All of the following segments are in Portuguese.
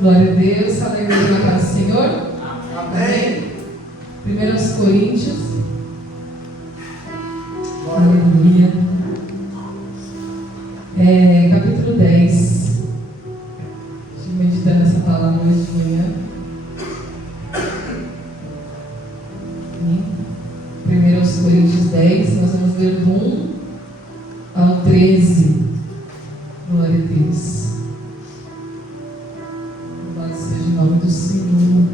Glória a Deus, aleluia na paz do Senhor. Amém. 1 Coríntios, aleluia, capítulo 10. Estive meditando essa palavra hoje de manhã. 1 Coríntios 10, nós vamos ler do 1 ao 13. Glória a Deus. Louvado seja o nome do Senhor.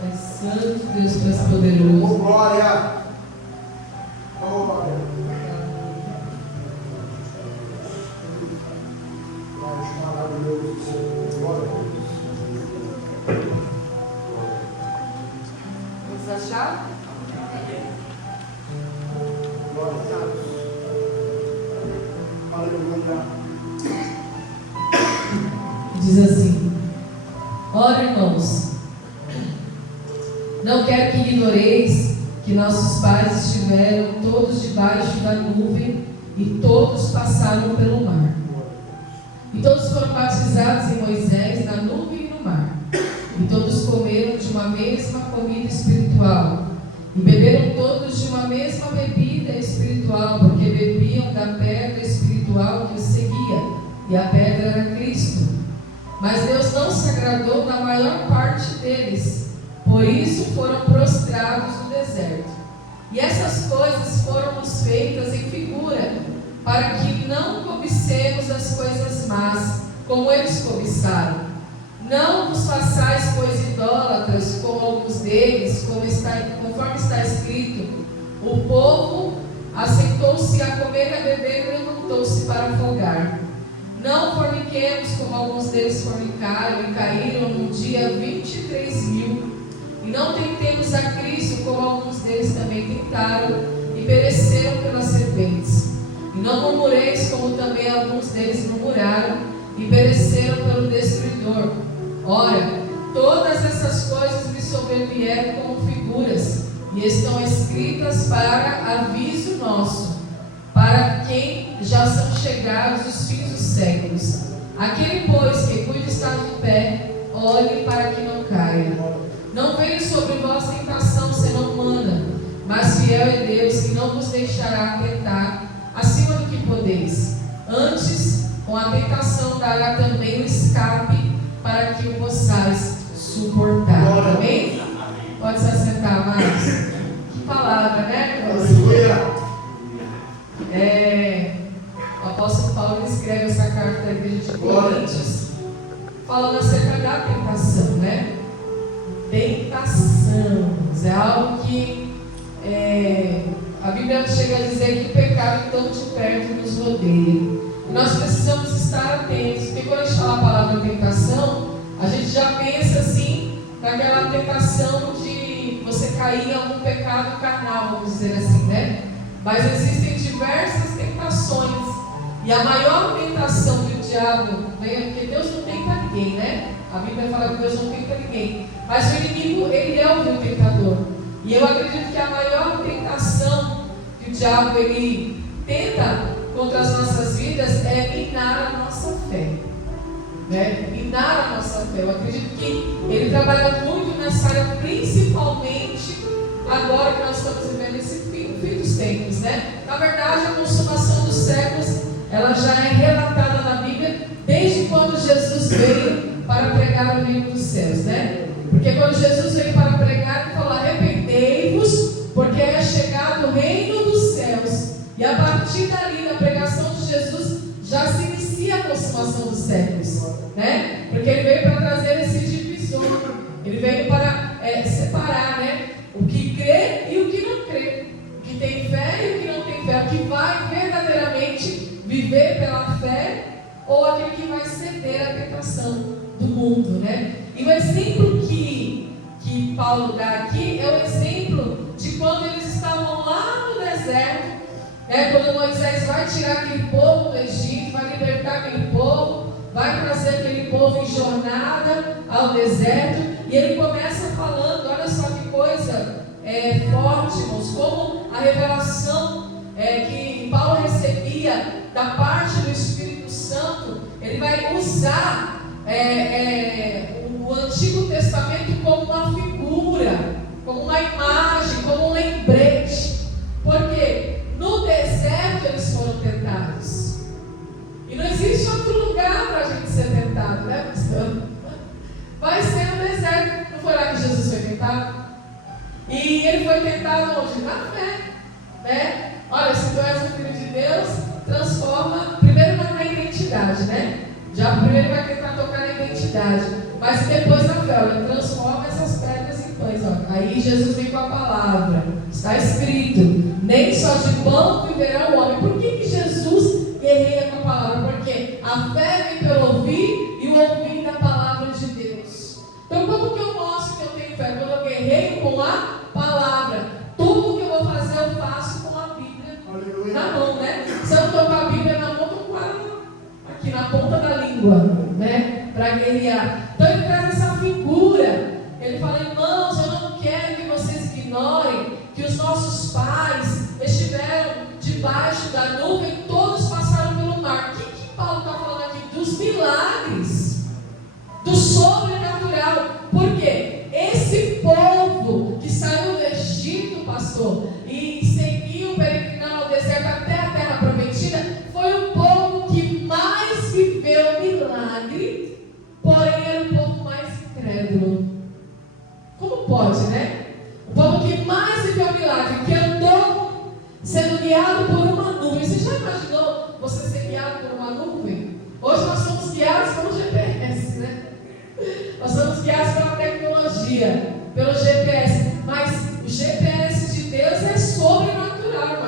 Pai Santo, Deus Todo-Poderoso. Glória. Glória. Maravilhoso. Glória. Vamos achar? Glória a Deus. Aleluia. Diz assim: ora, irmãos, não quero que ignoreis que nossos pais estiveram todos debaixo da nuvem e todos passaram pelo mar. E todos foram batizados em Moisés na nuvem e no mar. E todos comeram de uma mesma comida espiritual. E beberam todos de uma mesma bebida espiritual, porque bebiam da pedra espiritual que os seguia. E a pedra era Cristo. Mas Deus não se agradou da maior parte deles. Por isso foram prostrados no deserto. E essas coisas foram-nos feitas em figura, para que não cobicemos as coisas más, como eles cobiçaram. Não vos façais, pois, idólatras, como alguns deles, conforme está escrito: o povo assentou-se a comer e a beber e levantou-se para folgar. Não forniquemos, como alguns deles fornicaram e caíram num dia 23.000. E não tentemos a Cristo, como alguns deles também tentaram e pereceram pelas serpentes. E não murmureis, como também alguns deles murmuraram e pereceram pelo destruidor. Ora, todas essas coisas me sobrevieram como figuras, e estão escritas para aviso nosso, para quem já são chegados os fins dos séculos. Aquele, pois, que cuide estar de pé, olhe para que não caia. Não veio sobre vós tentação senão humana, mas fiel é Deus, que não vos deixará tentar acima do que podeis. Antes, com a tentação dará também o escape, para que o possais suportar. Amém? Pode se assentar mais. Que palavra, né? O apóstolo Paulo escreve essa carta da igreja de Coríntios, falando acerca da tentação, né? Tentação é algo que a Bíblia chega a dizer que o pecado tão de perto nos rodeia. E nós precisamos estar atentos, porque quando a gente fala a palavra tentação, a gente já pensa assim, naquela tentação de você cair em algum pecado carnal, vamos dizer assim, né? Mas existem diversas tentações, e a maior tentação que o diabo vem, porque Deus não tenta ninguém, né? A Bíblia fala que Deus não tenta ninguém, mas o inimigo, ele é o tentador. E eu acredito que a maior tentação que o diabo ele tenta contra as nossas vidas é minar a nossa fé, né? Minar a nossa fé. Eu acredito que ele trabalha muito nessa área, principalmente agora que nós estamos vivendo esse fim dos tempos, né? Na verdade, a consumação dos séculos, ela já é relatada na Bíblia desde quando Jesus veio para pregar o reino dos céus, né? Porque quando Jesus veio para pregar, ele falou: arrependei-vos, porque é chegado o reino dos céus. E a partir dali, na pregação de Jesus, já se inicia a consumação dos séculos, né? Porque ele veio para trazer esse divisor, ele veio para separar, né? O que crê e o que não crê, o que tem fé e o que não tem fé, o que vai verdadeiramente viver pela fé ou aquele que vai ceder à tentação do mundo, né? E o exemplo que Paulo dá aqui é o exemplo de quando eles estavam lá no deserto, quando Moisés vai tirar aquele povo do Egito, vai libertar aquele povo, vai trazer aquele povo em jornada ao deserto, e ele começa falando, olha só que coisa forte, irmãos, como a revelação que Paulo recebia da parte do Espírito Santo, ele vai usar o Antigo Testamento como uma figura, como uma imagem, como um lembrete. Porque no deserto eles foram tentados. E não existe outro lugar para a gente ser tentado, né, pastor? Vai ser no deserto. Não foi lá que Jesus foi tentado? E ele foi tentado onde? Na fé, né? Olha, se tu és o Filho de Deus, transforma, primeiro na identidade, né? Já primeiro vai tentar tocar na identidade, mas depois na fé, olha, transforma essas pedras em pães, ó. Aí Jesus vem com a palavra, está escrito, nem só de pão viverá o homem. Por que Jesus guerreia com a palavra? Porque a fé vem pelo ouvir e o ouvir da palavra de Deus. Então como que eu mostro que eu tenho fé? Quando eu guerreio com a palavra. Tudo que eu vou fazer eu faço com a Bíblia na mão, né? Se eu estou com a Bíblia na mão, estou com ela aqui na ponta da língua, né? Para guerrear. Então ele traz essa figura. Ele fala: irmãos, eu não quero que vocês ignorem que os nossos pais estiveram debaixo da nuvem, todos passaram pelo mar. O que Paulo está falando aqui? Dos milagres, do sobrenatural. Por quê? Esse povo que saiu do Egito, pastor, e seguiu peregrinando ao deserto até a terra prometida, foi o povo que mais viveu milagre, porém era o povo mais incrédulo. Como pode, né? O povo que mais viveu milagre, que andou sendo guiado por uma nuvem. Você já imaginou você ser guiado por uma nuvem? Hoje nós somos guiados pelo GPS, né? Nós somos guiados pela tecnologia, pelo GPS, mas o GPS de Deus é sobrenatural.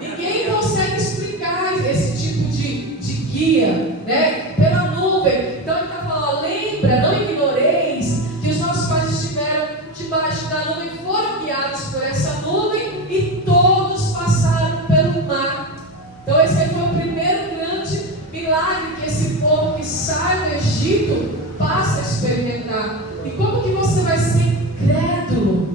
Ninguém consegue explicar esse tipo de guia, né? Pela nuvem. Então ele está falando: lembra, não ignoreis que os nossos pais estiveram debaixo da nuvem, foram guiados por essa nuvem e todos passaram pelo mar. Então esse aí foi o primeiro grande milagre que esse povo que sai do Egito passa a experimentar. E como que você vai ser incrédulo,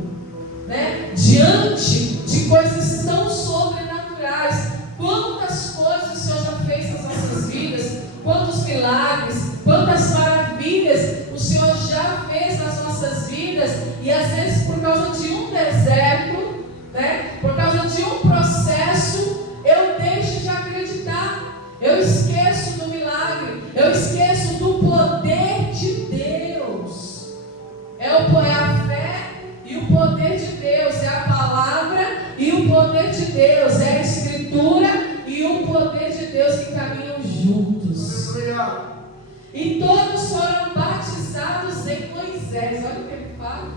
né? Diante de coisas tão sobrenaturais? Quantas coisas o Senhor já fez nas nossas vidas? Quantos milagres, quantas maravilhas o Senhor já fez nas nossas vidas? E às vezes por causa de um deserto, né? Por causa de um processo, eu deixo de acreditar. Eu esqueço do milagre. Eu esqueço do poder de Deus. É a fé e o poder de Deus. É a palavra e o poder de Deus. É a escritura e o poder de Deus que caminham juntos. E todos foram batizados em Moisés. Olha o que ele fala.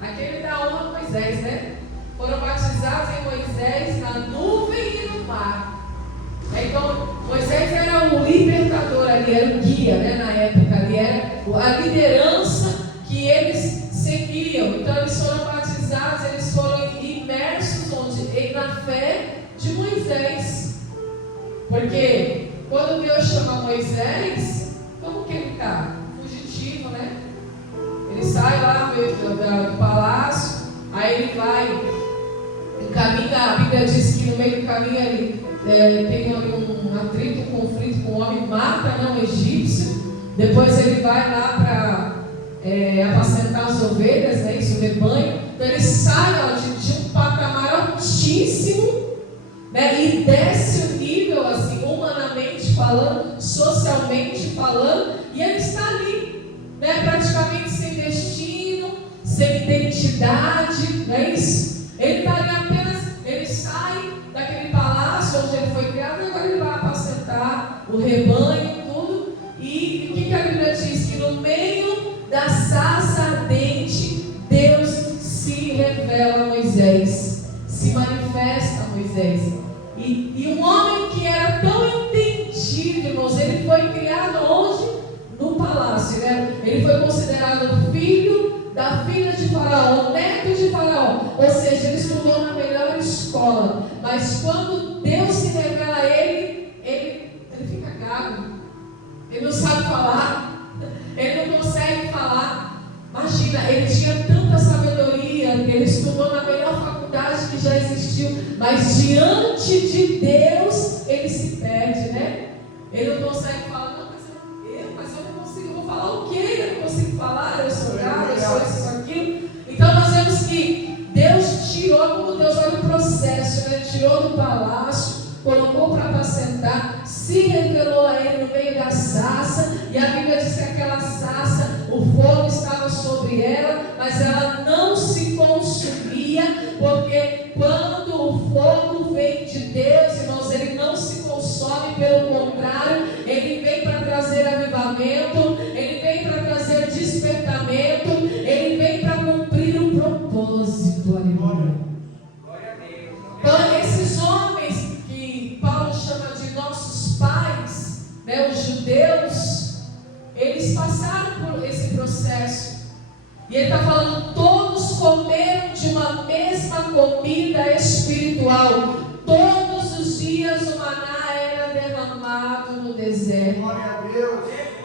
Aquele da honra a Moisés, né? Foram batizados em Moisés, na nuvem e no mar. Então, Moisés era o libertador ali, era o guia, né, na época, ali era a liderança que eles seguiam. Então, eles foram batizados, eles foram imersos onde? Na fé de Moisés. Porque quando Deus chama Moisés, como que ele está? Fugitivo, né? Ele sai lá do palácio, aí ele vai, encaminha, a Bíblia diz que no meio do caminho ele tem um atrito, um conflito com o homem, mata, né, um egípcio. Depois ele vai lá para apacentar as ovelhas, né, isso, o rebanho. Então ele sai de um patamar altíssimo, né, e desce o nível, assim, humanamente falando, socialmente falando, e ele está ali, né, praticamente sem destino, sem identidade, não é isso? Ele está ali apenas, ele sai daquele palácio onde ele foi criado, e agora ele vai apacentar o rebanho, tudo. E o que a Bíblia diz? Que no meio da sarça ardente, Deus se revela a Moisés, se manifesta a Moisés. E um homem que era tão entendido, irmãos, ele foi criado onde? No palácio, né? Ele foi considerado filho da filha de Faraó, neto de Faraó. Ou seja, ele estudou na melhor escola. Mas quando Deus se revela a ele fica gago. Ele não sabe falar. Ele não consegue falar. Imagina, ele tinha tanta sabedoria, ele estudou na melhor faculdade que já existiu, mas diante de Deus ele se perde, né? Ele não consegue falar, não, mas eu meio da sarça, e a Bíblia diz que aquela sarça, o fogo estava sobre ela, mas ela não se consumia, porque quando o fogo vem de Deus, irmãos, ele não se consome, pelo contrário, ele vem para trazer avivamento, ele vem para trazer despertamento, ele vem para cumprir o propósito. Aleluia. Então, esses homens que Paulo chama de nossos pais, né, os judeus, eles passaram por esse processo. E ele está falando, todos comeram de uma mesma comida espiritual. Todos os dias o maná era derramado no deserto.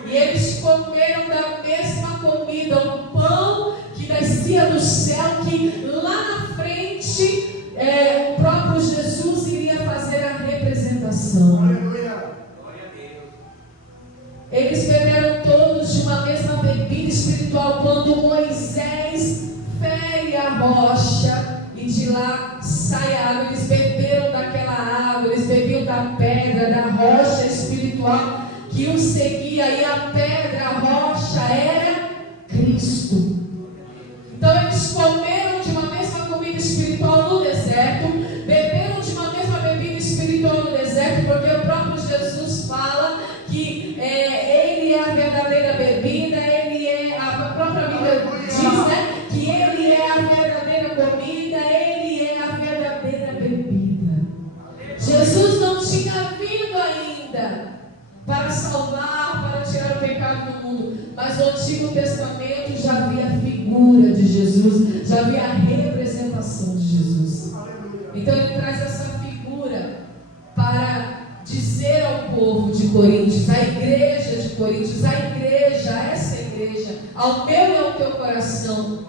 E eles comeram da mesma comida, um pão que descia do céu, que lá na frente o próprio Jesus iria fazer a representação. Eles beberam todos de uma mesma bebida espiritual. Quando Moisés fere a rocha e de lá sai a água, eles beberam daquela água, eles bebiam da pedra, da rocha espiritual que os seguia, e a pedra, a rocha era Cristo. Então eles comeram de uma mesma comida espiritual no deserto, beberam de uma mesma bebida espiritual no deserto, porque o próprio Jesus fala que ele é a verdadeira bebida, ele é, a própria Bíblia diz, né, que ele é a verdadeira comida, ele é a verdadeira bebida. Jesus não tinha vindo ainda para salvar, para tirar o pecado do mundo, mas no Antigo Testamento já havia a figura de Jesus, já havia a representação de Jesus. Então ele traz essa figura para dizer ao povo de Coríntios, à igreja de Coríntios, à igreja, a essa igreja, ao meu e ao teu coração,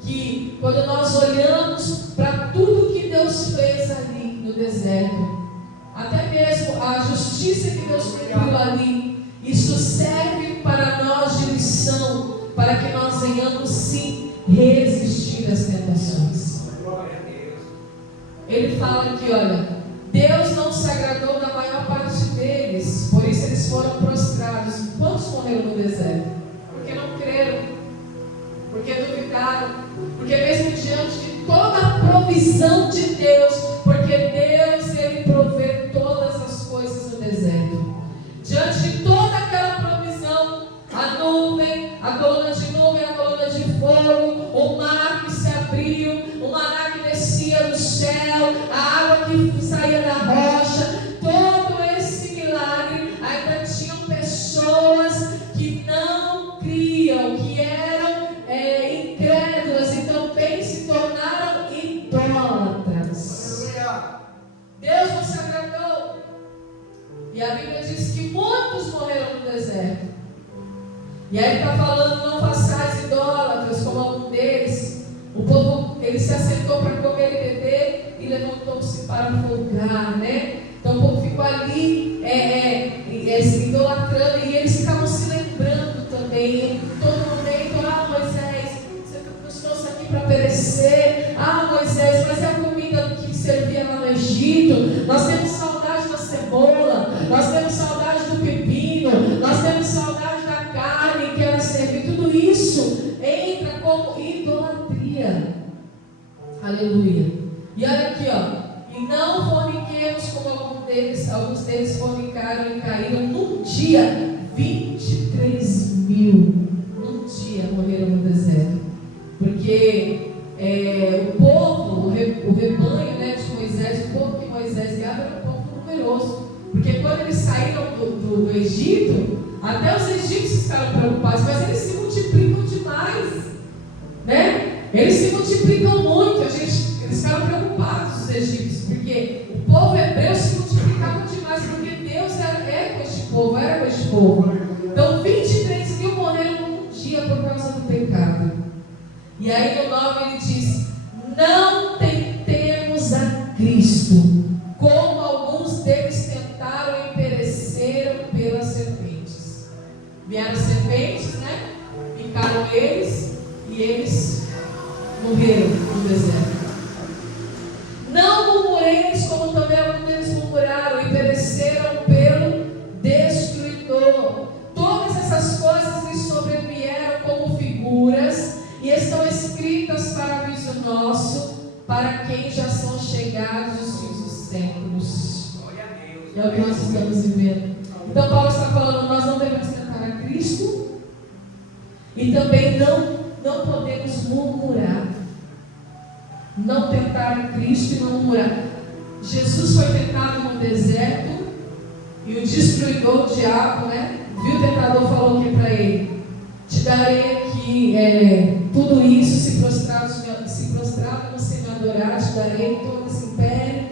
que quando nós olhamos para tudo que Deus fez ali no deserto, até mesmo a justiça que Deus cumpriu ali, isso serve para nós de lição, para que nós venhamos sim resistir às tentações. Ele fala aqui, olha, Deus não se agradou da maior parte deles, por isso eles foram prostrados. Quantos morreram no deserto? Porque não creram, porque duvidaram, porque mesmo diante de toda a provisão de Deus, porque Deus, ele provê todas as coisas no deserto. Diante de toda aquela provisão, a nuvem, a coluna de nuvem, a coluna de fogo, o mar que se abriu, o maná que descia do céu, a água que saía da rocha, todo esse milagre, ainda tinham pessoas que não criam, que eram incrédulas e também se tornaram idólatras. Deus não se agradou. E a Bíblia diz que muitos morreram no deserto. E aí está falando, não façais idólatras, como algum deles. O povo, ele se assentou para comer e beber e levantou-se para folgar, né? Então o povo ficou ali idolatrando, e eles ficavam se lembrando também, em todo momento, Moisés, você nos trouxe aqui para perecer, Moisés, mas é a comida que servia lá no Egito, nós temos saudade da cebola, nós temos saudade do pepino, nós temos saudade da carne que era servir, tudo isso entra como idolatria. Aleluia. E olha aqui, e não forniquemos como alguns deles fornicaram e caíram num dia. 23 mil num dia morreram no deserto, porque o povo, o rebanho, né, de Moisés, o povo que Moisés guiava era um povo numeroso, porque quando eles saíram do Egito, até os egípcios ficaram preocupados, mas eles se multiplicam demais, né? Eles se multiplicam muito, eles ficaram preocupados, os egípcios, porque o povo hebreu se multiplicava demais, porque Deus era com este povo. Então 23 mil morreram num dia por causa do pecado. E aí no 9 ele diz: não tentemos a Cristo, como alguns deles tentaram e pereceram pelas serpentes. Vieram serpentes, né? Picaram eles e eles morreram no deserto. Não murmureis como também alguns deles murmuraram e pereceram pelo destruidor. É o que nós estamos vivendo. Então Paulo está falando, nós não devemos tentar a Cristo e também não podemos murmurar. Não tentar a Cristo e não murmurar. Jesus foi tentado no deserto e o destruidor, o diabo, né? Viu o tentador, falou o que para ele? Te darei aqui tudo isso, se prostrar você me adorar, te darei todo esse império,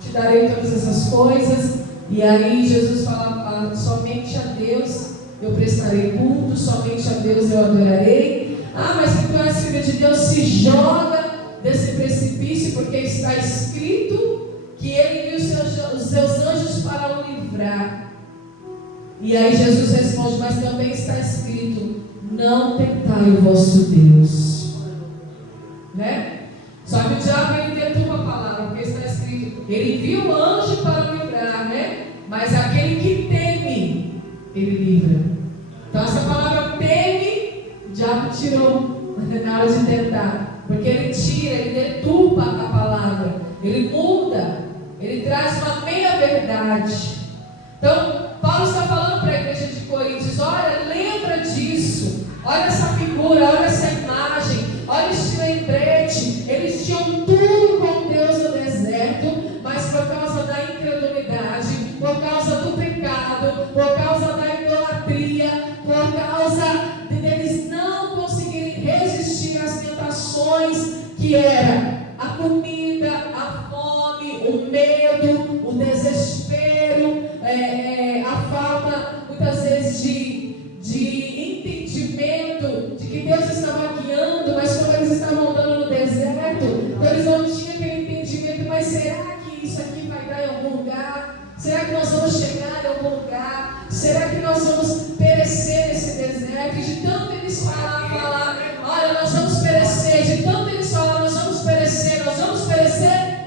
te darei todas essas coisas. E aí Jesus fala, somente a Deus eu prestarei culto, somente a Deus eu adorarei. Ah, mas quem conhece a filha de Deus se joga desse precipício, porque está escrito que ele viu os seus anjos para o livrar. E aí Jesus responde, mas também está escrito, não tentai o vosso Deus. Né? Só que o diabo ele deturpa a palavra, porque está escrito, ele viu o anjo para o livrar, né? Mas aquele que teme, ele livra. Então essa palavra teme, o diabo tirou na hora de tentar. Porque ele tira, ele deturpa a palavra, ele muda, ele traz uma meia-verdade. Então, Paulo está falando para a igreja de Coríntios, olha, lembra disso, olha essa figura, olha essa imagem, olha esse lembrete. Eles tinham tudo com Deus no deserto, mas por causa da incredulidade, por causa do pecado, por causa da idolatria, por causa deles não conseguirem resistir às tentações, que era a comida, a fome, o medo, o desespero, a falta muitas vezes de entendimento de que Deus estava guiando, mas como eles estavam andando no deserto, então eles não tinham aquele entendimento, mas será que isso aqui vai dar em algum lugar? Será que nós vamos chegar em algum lugar? Será que nós vamos perecer nesse deserto? E de tanto eles falar, olha, nós vamos perecer, de tanto eles falar, nós vamos perecer,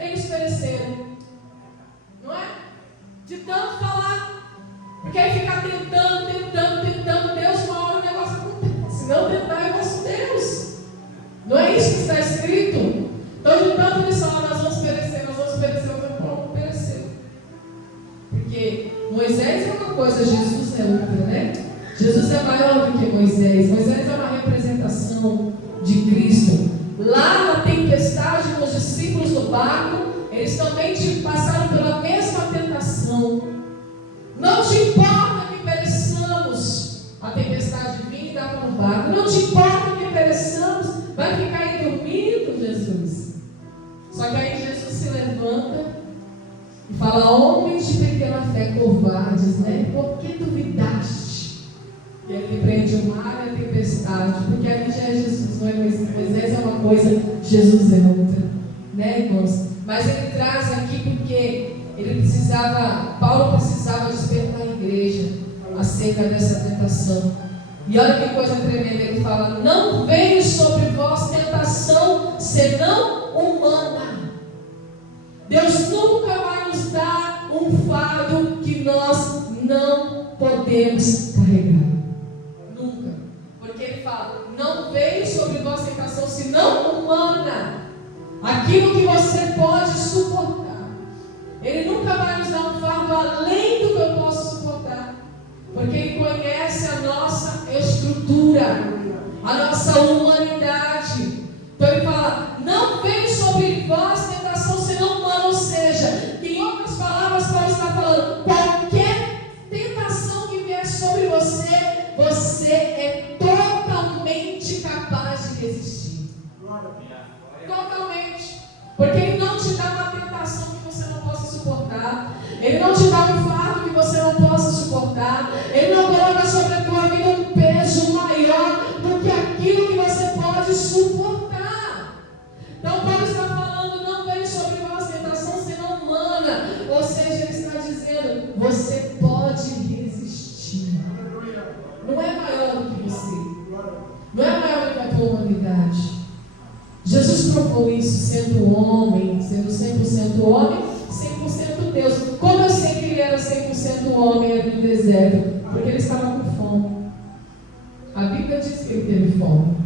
eles pereceram. Não é? De tanto falar, porque aí ficar tentando, Deus, uma hora o negócio acontece. Não tentar é vosso Deus. Não é isso que está escrito? Então, de tanto eles falar, nós vamos perecer, o povo pereceu. Porque Moisés é uma coisa, Jesus é outra, né? Jesus é maior do que Moisés. Moisés é uma representação de Cristo. Lá na tempestade, com os discípulos do barco, eles também passaram pela mesma tentação. Não te importa que pereçamos. A tempestade vinha e dava no barco. Não te importa que pereçamos. Vai ficar aí dormindo, Jesus. Só que aí Jesus se levanta e fala, homens de pequena fé, covardes, né? Por que duvidaste? E ele prende o mar e a tempestade, porque ali já é Jesus, não é Moisés, é uma coisa, Jesus é outra, né, irmãos? Mas ele traz aqui porque Paulo precisava despertar a igreja acerca dessa tentação. E olha que coisa tremenda, ele fala, não veio sobre vós tentação senão humana. Deus nunca vai nos dar um fardo que nós não podemos carregar. Nunca. Porque ele fala, não veio sobre vós tentação senão humana. Aquilo que você pode suportar. Ele nunca vai nos dar um fardo além do que eu posso suportar. Porque Ele conhece a nossa estrutura, a nossa humanidade. Então Ele fala, não veio sobre vós tentação senão humana. Ou seja, em outras palavras, Paulo está falando, qualquer tentação que vier sobre você, você é totalmente capaz de resistir. Totalmente. Porque Ele não te dá uma tentação que você não possa suportar. Ele não te dá um fardo que você não possa suportar. Ele não coloca sobre a tua vida um peso maior do que aquilo que você pode suportar. Então Paulo está falando, não veio sobre vós tentação senão humana. Ou seja, ele está dizendo, você pode resistir. Não é maior do que você. Não é maior do que a tua humanidade. Jesus provou isso sendo homem, sendo 100% homem, 100% Deus. Como eu sei que ele era 100% homem ali no deserto? Porque ele estava com fome. A Bíblia diz que ele teve fome.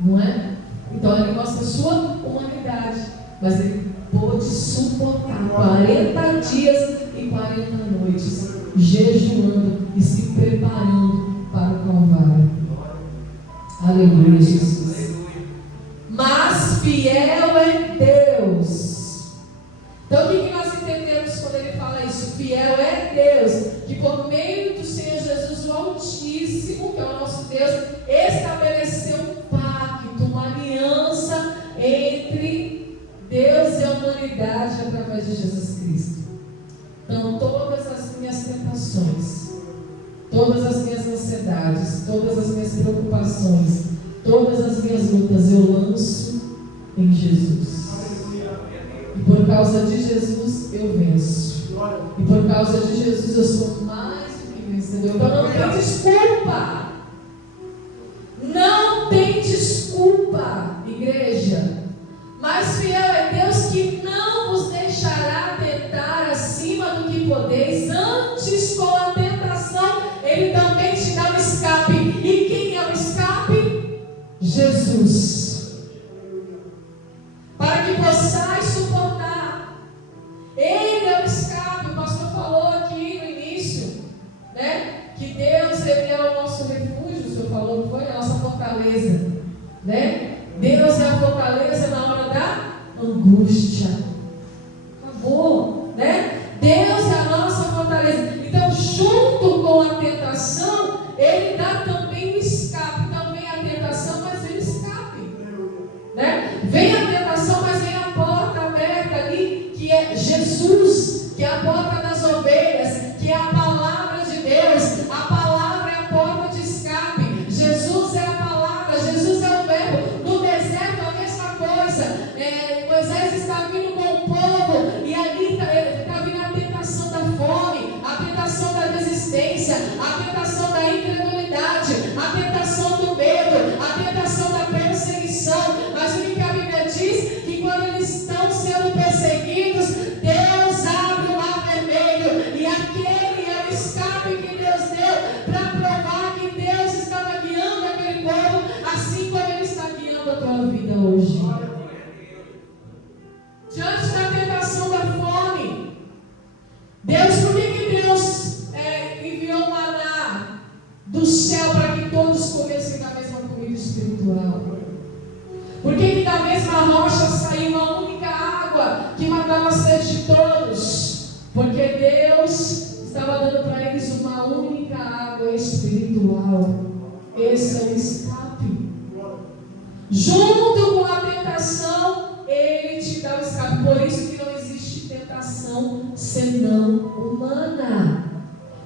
Não é? Então ele mostra a sua humanidade. Mas ele pôde suportar 40 dias e 40 noites, jejuando e se preparando para o Calvário. Aleluia, Jesus. Mas fiel é Deus. Então o que nós entendemos quando ele fala isso? Fiel é Deus, que por meio do Senhor Jesus, o Altíssimo, que é o nosso Deus, estabeleceu um pacto, uma aliança entre Deus e a humanidade através de Jesus Cristo. Então todas as minhas tentações, todas as minhas ansiedades, todas as minhas preocupações, todas as minhas lutas eu lanço em Jesus. E por causa de Jesus eu venço. E por causa de Jesus eu sou mais do que vencedor. Então não tem desculpa. Não tem desculpa, igreja. Mas fiel é Deus, que não vos deixará tentar acima do que podeis. Antes, com a tentação, Ele também te dá um escape. E quem é o escape? Jesus. Para que possais suportar. Ele é o escape. O pastor falou aqui no início, né? Que Deus, Ele é o nosso refúgio. O senhor falou, não foi? A nossa fortaleza, né? Deus é a fortaleza na hora da angústia. Acabou, né? Deus é a nossa fortaleza. Então, junto com a tentação, Ele dá também o escape. Então, vem a tentação, mas vem o escape, né? Vem a tentação, mas vem a porta aberta ali, que é Jesus, que é a porta das ovelhas, que é a palavra de Deus. A palavra é a porta de escape. Jesus é a palavra, Jesus é o verbo. No deserto, a mesma coisa. Moisés está vindo com o povo, e ali está vindo a tentação da fome, a tentação da desistência, a tentação da incredulidade, a tentação do medo, a tentação da perseguição. Mas o que a Bíblia diz? Que quando eles estão sendo perseguidos, Deus abre o mar vermelho, e aquele é o escape que Deus deu para provar que Deus estava guiando aquele povo, assim como Ele está guiando a tua vida hoje. Diante da tentação da fome, Deus, por que Deus enviou maná do céu para que todos comessem da mesma comida espiritual? Por que da mesma rocha saiu uma única água que matava a sede de todos? Porque Deus estava dando para eles uma única água espiritual. Esse é o escape. Junto com a tentação, Ele te dá o escape. Por isso que não existe tentação senão humana.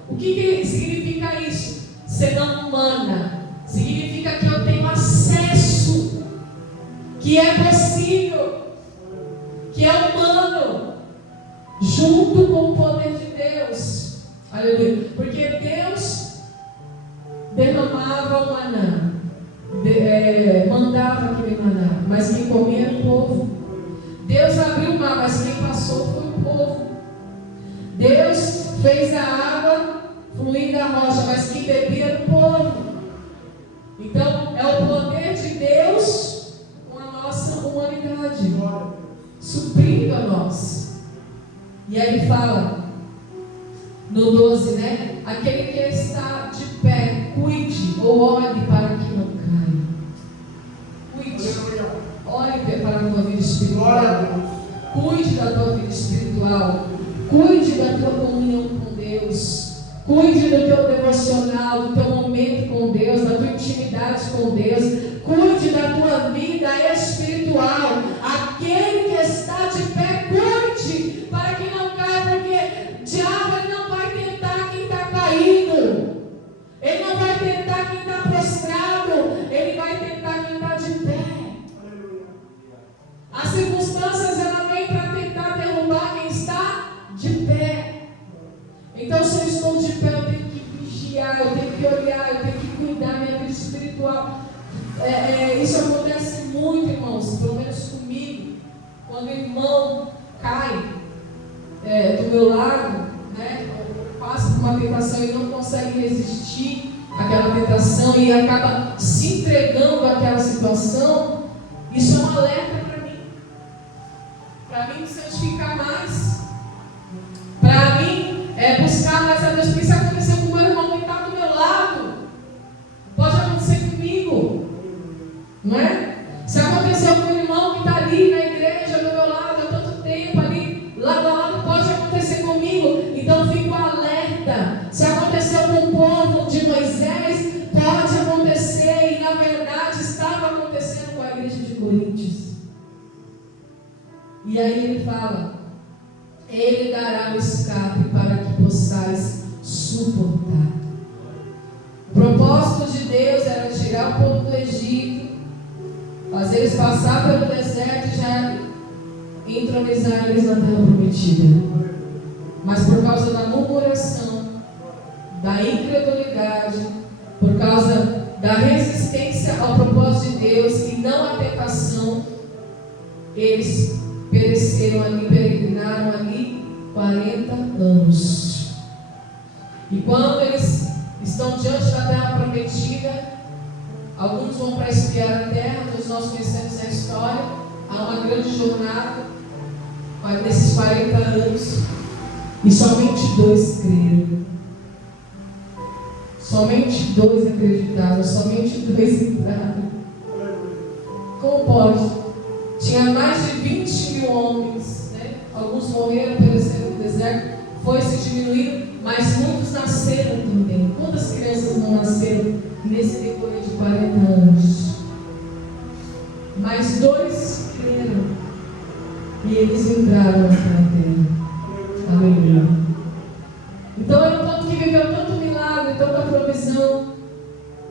O que significa isso? Senão humana. Significa que eu tenho acesso, que é possível, que é humano, junto com o poder de Deus. Aleluia. Porque Deus derramava o maná, mandava aquele maná, mas quem comia era o povo. Deus abriu o mar, mas quem passou foi o povo. Deus fez a água fluir da rocha, mas quem bebia era o povo. Então é o poder de Deus com a nossa humanidade, suprindo a nós. E aí ele fala no 12, né? Aquele que está de pé, cuide ou olhe para que não caia. Cuide, olhe para a tua vida espiritual. Cuide da tua vida espiritual. Cuide da tua comunhão com Deus. Cuide do teu devocional, do teu momento com Deus, da tua intimidade com Deus. Cuide da tua vida espiritual. Aquele que está de pé, cuide para que não caia, porque o diabo ele não vai tentar quem está caído. Ele não vai tentar quem está prostrado. Ele vai tentar quem está de pé. As circunstâncias ela vem para tentar derrubar quem está de pé. Então, se eu estou de pé, eu tenho que vigiar, eu tenho que olhar, eu tenho que cuidar da minha vida espiritual. Isso acontece muito, irmãos, pelo menos comigo. Quando o irmão cai do meu lado, né, passa por uma tentação e não consegue resistir àquela tentação e acaba se entregando àquela situação, isso é um alerta para mim. para mim me santificar mais, para mim buscar mais a Deus. Porque se acontecer com o meu irmão que está do meu lado, pode acontecer comigo, não é? Se acontecer com o irmão que está ali na igreja do meu lado há tanto tempo, ali lado a lado, pode acontecer comigo. Então eu fico alerta. Se aconteceu com o povo de Moisés, pode acontecer, e na verdade estava acontecendo com a igreja de Coríntios. E aí ele fala: Ele dará o escape para que possais suportar. O propósito de Deus era tirar o povo do Egito, fazer eles passar pelo deserto e já entronizar eles na terra prometida. Mas por causa da murmuração, da incredulidade, por causa da resistência ao propósito de Deus e não à tentação, eles pereceram ali, peregrinaram ali 40 anos. E quando eles estão diante da terra prometida, alguns vão para espiar a terra, todos nós conhecemos a história. Há uma grande jornada nesses 40 anos, e somente 2 creram. Somente 2 acreditaram, somente 2 entraram. Como pode? Tinha mais de 20 mil homens, né? Alguns morreram, pereceram no deserto, foi se diminuindo, mas muitos nasceram também. Quantas crianças não nasceram nesse decorrer de 40 anos? Mas 2 creram, e eles entraram naquela terra. Aleluia. Então era um povo que viveu tanto milagre, tanta provisão,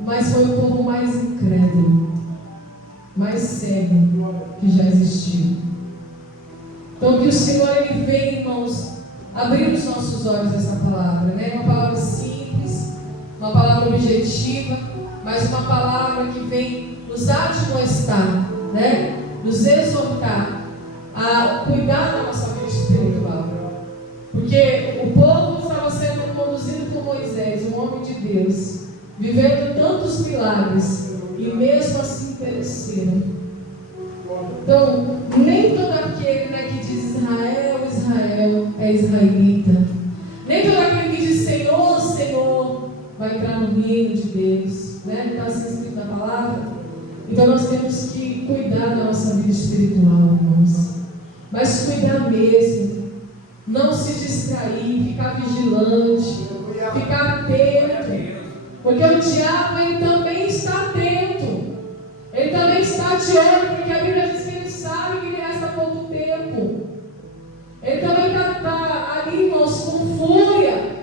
mas foi o povo mais incrédulo, mais cego que já existiu. Então que o Senhor, Ele vem, irmãos, abrir os nossos olhos nessa palavra, né? Uma palavra simples, uma palavra objetiva, mas uma palavra que vem nos admoestar, né? Nos exortar a cuidar da nossa vida espiritual. Porque o povo estava sendo conduzido por Moisés, um homem de Deus, vivendo tantos milagres, e mesmo assim pereceram. Então, nem todo aquele, né, que diz Israel, Israel, é israelita. Nem todo aquele que diz Senhor, Senhor, vai entrar no reino de Deus, né? Está assim escrito na palavra. Então nós temos que cuidar da nossa vida espiritual, irmãos. Mas cuidar mesmo. Não se distrair, ficar vigilante, ficar atento. Porque o diabo, ele também está atento. Ele também está de olho, porque a Bíblia diz que ele sabe que lhe resta pouco tempo. Ele também está ali, irmãos, com fúria,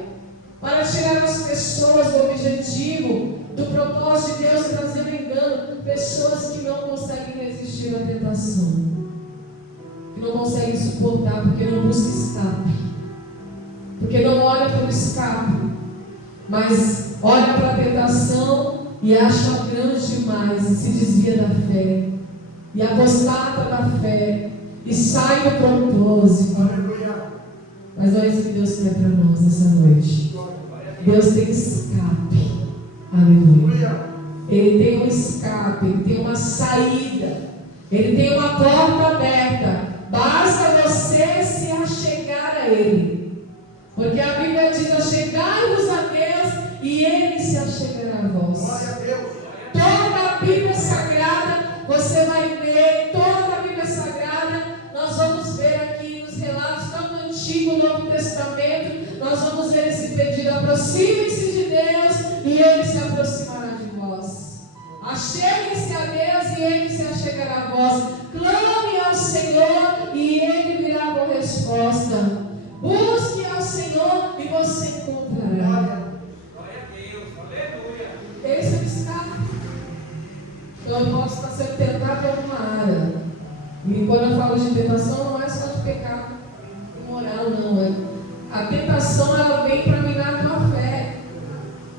para tirar as pessoas do objetivo, do propósito de Deus, trazendo engano. Pessoas que não conseguem resistir à tentação, que não conseguem suportar, porque não buscam escape, porque não olha para o escape, mas olha para a tentação e acha grande demais, e se desvia da fé, e apostata da fé, e sai do propósito. Mas olha isso que Deus quer para nós nessa noite. Deus tem escape. Aleluia. Ele tem um escape, Ele tem uma saída, Ele tem uma porta aberta. Basta você se achegar a Ele. Porque a Bíblia diz: achegai-vos a Deus e Ele se achegará a vós. Glória a Deus. Toda a Bíblia Sagrada, você vai ver, toda a Bíblia Sagrada, nós vamos ver aqui nos relatos, tanto no Antigo e Novo Testamento, nós vamos ver esse pedido: aproximem-se de Deus e Ele se aproximará de vós. Acheguem-se a Deus e Ele se achegará a vós. Clame ao Senhor e Ele virá com resposta. Busque ao Senhor e você encontrará. Glória a Deus, aleluia. Esse é o escape. Então eu posso estar sendo tentado em alguma área. E quando eu falo de tentação, não é só de pecado moral, não. A tentação, ela vem para minar a tua fé,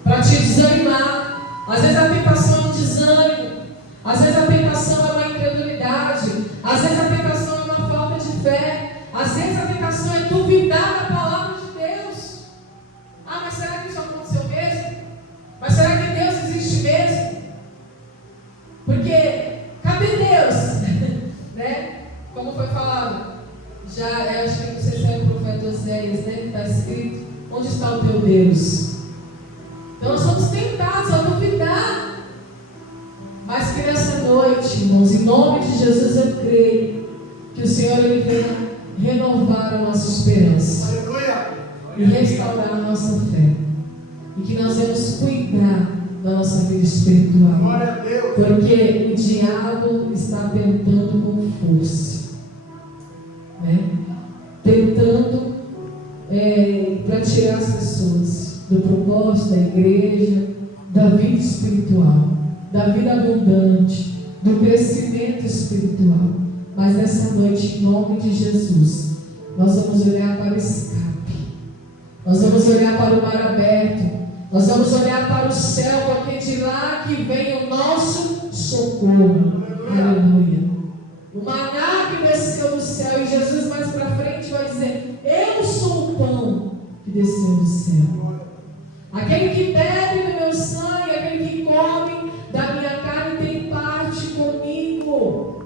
para te desanimar. Às vezes a tentação é um desânimo, às vezes a tentação é uma incredulidade, às vezes a tentação é uma falta de fé, às vezes a tentação é duvidar da palavra de Deus. Ah, mas será que isso aconteceu mesmo? Mas será que Deus existe mesmo? Porque cadê Deus? Né? Como foi falado, está o teu Deus? Então nós somos tentados a duvidar. Mas que nessa noite, irmãos, em nome de Jesus, eu creio que o Senhor ele venha renovar a nossa esperança. Aleluia. E restaurar a nossa fé. E que nós vamos cuidar da nossa vida espiritual. Glória a Deus. Porque o diabo está tentando com força. Né? Tentando para tirar as pessoas do propósito da igreja, da vida espiritual, da vida abundante, do crescimento espiritual. Mas nessa noite, em nome de Jesus, nós vamos olhar para o escape. Nós vamos olhar para o mar aberto. Nós vamos olhar para o céu, porque de lá que vem o nosso socorro. Aleluia. O maná que desceu do céu, e Jesus mais para frente vai dizer: eu sou o pão que desceu do céu. Aquele que bebe do meu sangue, aquele que come da minha carne tem parte comigo.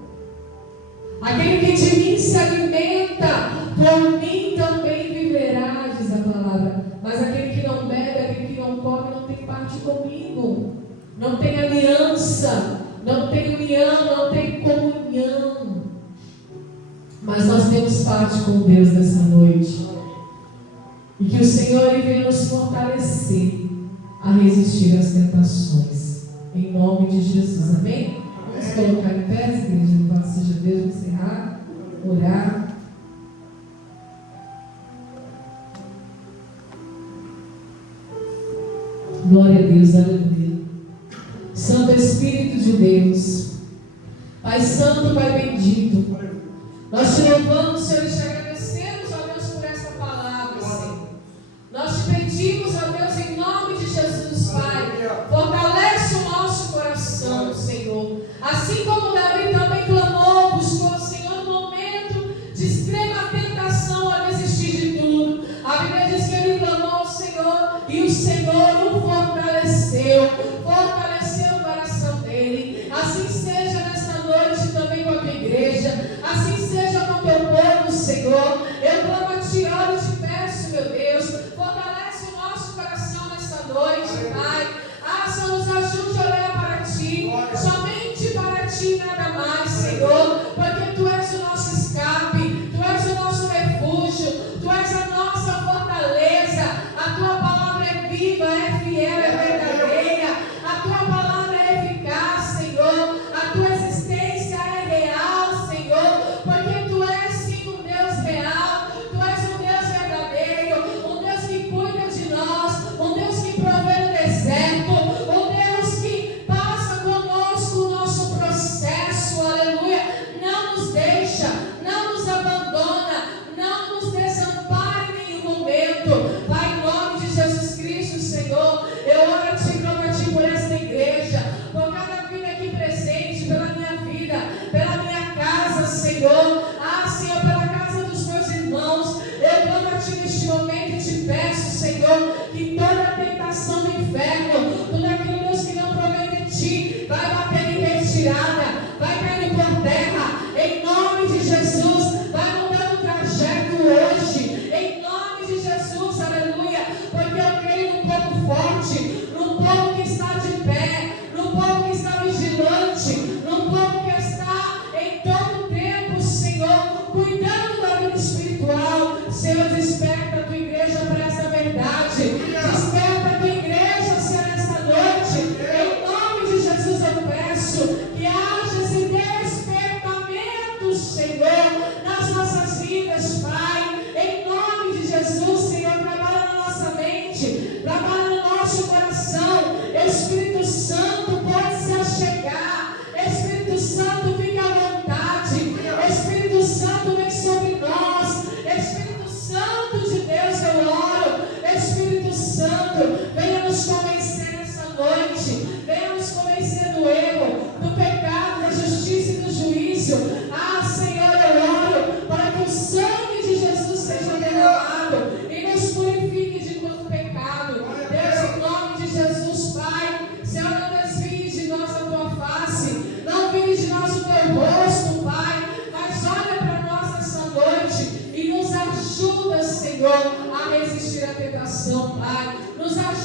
Aquele que de mim se alimenta, por mim também viverá, diz a palavra. Mas aquele que não bebe, aquele que não come, não tem parte comigo. Não tem aliança, não tem união, não tem comunhão. Mas nós temos parte com Deus nessa noite. E que o Senhor venha nos fortalecer a resistir às tentações. Em nome de Jesus, amém? Vamos colocar em pé, igreja, louvado seja Deus, vamos encerrar, orar. Glória a Deus, aleluia. Santo Espírito de Deus, Pai Santo, Pai bendito, nós te louvamos, Senhor, e te agradecemos, ó Deus, por essa palavra, Senhor. Nós te pedimos, ó Deus, em nome de Jesus, Pai, fortalece o nosso coração, Senhor. Assim como Davi também clamou, buscou, Senhor, no momento de extrema tentação a desistir de tudo. A Bíblia diz que ele clamou ao Senhor e o Senhor o fortaleceu o coração dele. Assim seja nesta noite também com a tua igreja, assim seja com o teu povo, Senhor. Eu clamo a ti, oro e te peço, meu Deus, fortalece o nosso coração nesta noite, Pai. Senhor, nos ajude a olhar para ti, somente para ti, nada mais, Senhor, porque tu és o nosso escape, tu és o nosso refúgio, tu és a nossa fortaleza. A tua palavra é viva, é fiel, é verdadeira. A tua palavra é eficaz, Senhor. A tua existência é real, Senhor, porque tu és sim um Deus real, tu és um Deus verdadeiro, um Deus que cuida de nós, um Deus que provê no deserto, um Deus que passa conosco o nosso processo, aleluia. Não nos deixa, não nos abandona, não nos desampara em nenhum momento. Pai, em nome de Jesus Cristo, Senhor, eu oro a ti, clamo a ti por esta igreja, por cada vida aqui presente, pela minha vida, pela minha casa, Senhor. Senhor, pela casa dos meus irmãos, eu clamo a ti neste momento e te peço, Senhor, que toda tentação do inferno, tudo aquilo, Deus, que não provém de ti, vai bater em retirada, vai cair por terra, em nome de Jesus. Vai mudar o trajeto hoje, em nome de Jesus, aleluia, porque eu creio num povo forte, num povo que está de pé, num povo que está vigilante, num povo que está em todo tempo, Senhor, cuidando da vida espiritual. Senhor, desperta a tua igreja para essa verdade, desperta a tua igreja, Senhor, nesta noite, em nome de Jesus eu peço que haja esse despertamento, Senhor, nas nossas vidas, Pai, em nome de Jesus, Senhor, trabalha na nossa mente, trabalha no nosso coração.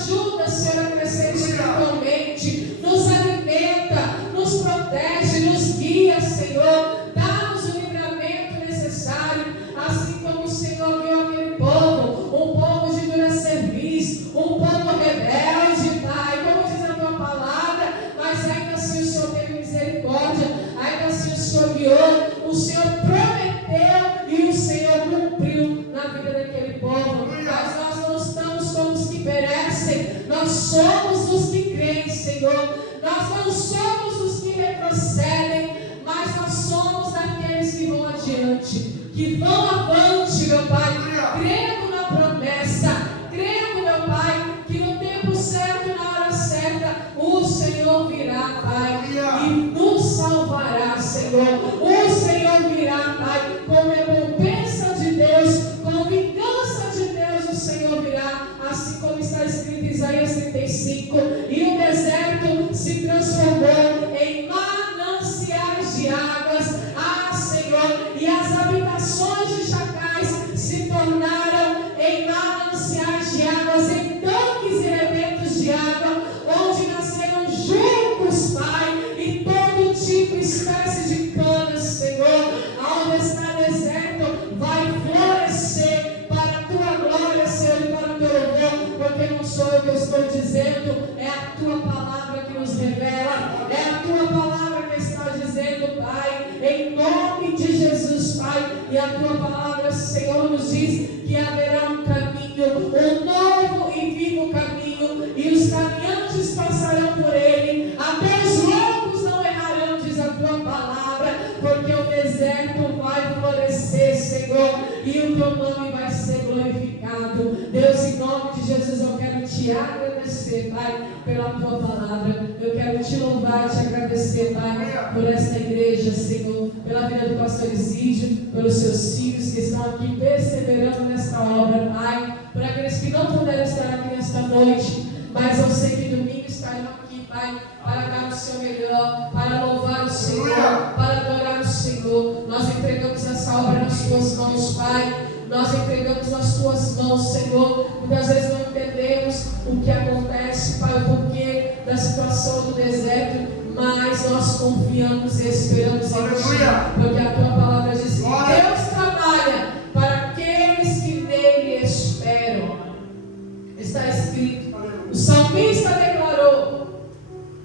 ajuda, Senhor, a crescer espiritualmente, nos alimenta, nos protege, nos guia, Senhor, dá-nos o livramento necessário, assim como o Senhor guiou aquele povo, um povo de dura serviço, um povo rebelde, Pai, como diz a tua palavra, mas ainda assim o Senhor teve misericórdia, ainda assim o Senhor guiou, o Senhor prometeu e o Senhor cumpriu na vida daquele povo. Mas nós não estamos como os que perecem, nós somos os que creem, Senhor. Nós não somos os que retrocedem, mas nós somos daqueles que vão adiante, que vão avante, meu Pai, crendo na promessa, crendo, meu Pai, que no tempo certo, na hora certa, o Senhor virá, Pai, e nos salvará, Senhor. O Senhor virá, Pai, com recompensa de Deus, com vingança de Deus, o Senhor virá, assim como está escrito em Isaías 35, e o deserto se transformou em mananciais de águas, Senhor, e as habitações de chacais se tornaram em mananciais de águas, em tanques e rebentos de água, onde nasceram juncos, Pai, e todo tipo e espécie de canas, Senhor. Aonde está deserto, vai florescer para a tua glória, Senhor, e para o teu louvor, porque não sou eu que eu estou dizendo, é a tua palavra que nos revela, é a tua palavra que está dizendo, Pai, em nome de Jesus, Pai, e a tua palavra, Senhor, nos diz que haverá um caminho, um novo e vivo caminho, e os caminhantes passarão por ele, até os loucos não errarão, diz a tua palavra, porque o deserto vai florescer, Senhor, e o teu nome vai ser glorificado. Deus, em nome de Jesus, eu quero te agradecer, Pai, pela tua palavra. Eu quero te louvar e te agradecer, Pai, por esta igreja, Senhor, pela vida do pastor Isídio, pelos seus filhos que estão aqui perseverando nesta obra, Pai, por aqueles que não puderam estar aqui nesta noite, mas eu sei que domingo estarão aqui, Pai, para dar o seu melhor, para louvar o Senhor, para adorar o Senhor. Nós entregamos essa obra nas tuas mãos, Pai. Nós entregamos nas tuas mãos, Senhor. Muitas vezes não entendemos o que acontece, Pai, o porquê da situação do deserto, mas nós confiamos e esperamos em Ti, porque a tua palavra diz que Deus trabalha para aqueles que nele esperam. Está escrito, o salmista declarou: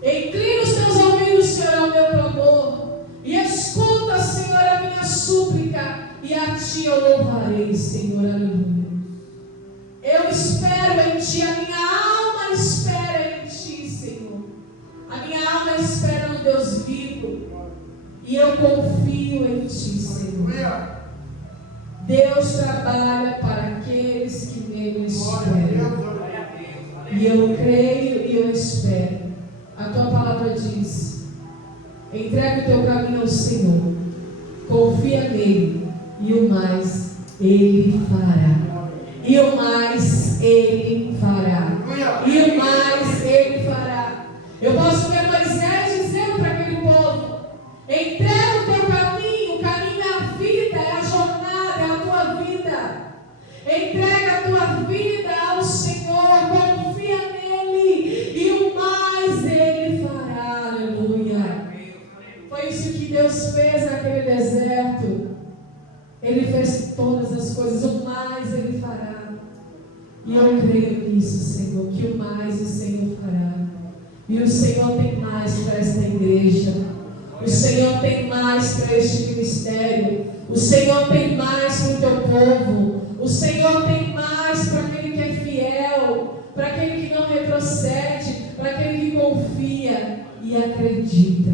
inclina os teus ouvidos, Senhor, ao meu clamor, e escuta, Senhor, a minha súplica, e a Ti eu louvarei, Senhor, aleluia. Eu espero em Ti, a minha alma espera em Ti, Senhor. A minha alma espera no Deus vivo, e eu confio em Ti, Senhor. Deus trabalha para aqueles que nele esperam. E eu creio e eu espero. A tua palavra diz: entrega o teu caminho ao Senhor, confia nele, e o mais ele fará. E o mais ele fará. E o mais ele fará. Eu posso ver Moisés dizendo para aquele povo: entrega o teu caminho, o caminho é a vida, é a jornada, é a tua vida. Entrega a tua vida ao Senhor, confia nele, e o mais ele fará, aleluia. Foi isso que Deus fez naquele deserto. Ele fez todas as coisas, o mais ele fará. E eu creio nisso, Senhor, que o mais o Senhor fará. E o Senhor tem mais para esta igreja. O Senhor tem mais para este ministério. O Senhor tem mais para o teu povo. O Senhor tem mais para aquele que é fiel, para aquele que não retrocede, para aquele que confia e acredita.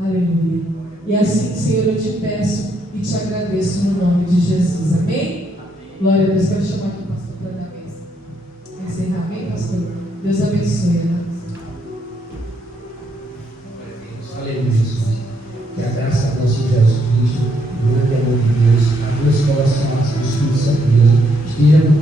Aleluia. E assim, Senhor, eu te peço e te agradeço no nome de Jesus. Amém? Glória a Deus. Quero chamar aqui o pastor para dar bênção. Encerrar. Amém, pastor? Deus abençoe. Aleluia, Jesus. Que a graça do nosso Jesus Cristo, o grande amor de Deus, a doce colaboração do Espírito Santo de Deus, esteja com